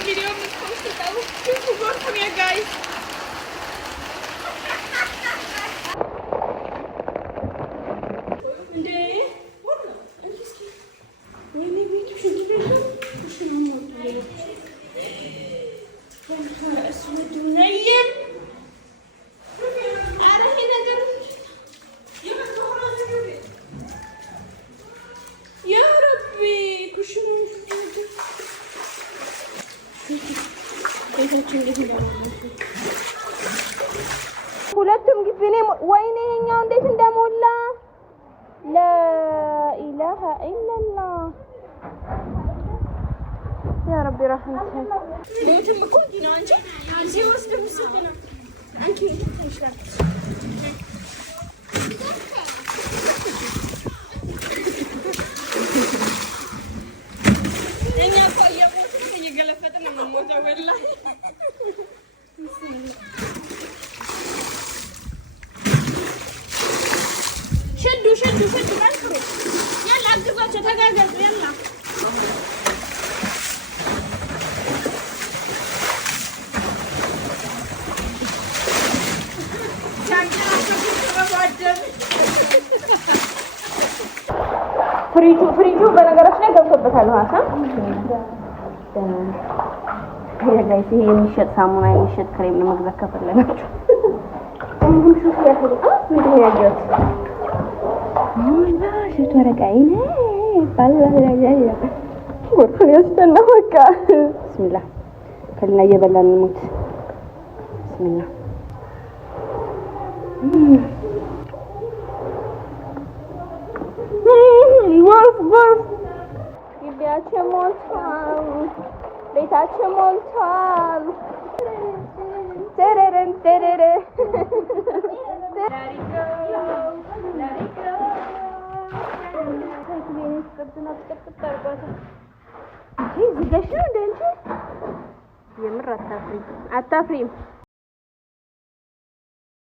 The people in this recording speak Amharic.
ቪዲዮ የምትፖስተው ጎርፍ ነው ጋይስ። ሁለቱም ግቢ ነው። ወይኔ የኛው እንዴት እንደሞላ ላኢላሃ ኢላላህ ያ ረቢ ረህመት ለውትም እኮ ነው አንቺ እዚህ ወስደ ወስደና አንቺ ትንሽላል እኛ ቆየው እየገለፈጥን ነው ሞተው ወላሂ شدوا بنكروا يلا اكتبوا تتقاقلوا يلا فريجو በነገራችን ላይ ገብቶበታል ውሃ ይሄ ጋይስ ይሄ የሚሸጥ ሳሙና የሚሸጥ ክሬም ለመግዛት ከፈለጋችሁ እንግዲህ ሹፍ ያህል ምንድን ነው ያለው ሸቶረቃይኔ ባላላላላ ጎርፉን ያስተና በቃ ቢስሚላህ ከልና እየበላን እንሙት ቢስሚላህ ጎርፍ ግቢያችን ሞልቷል ቤታችን ሞልቷል ተረረን ተረረ እዚህ ጋር ነው እንዴ? የምር አታፍሪም?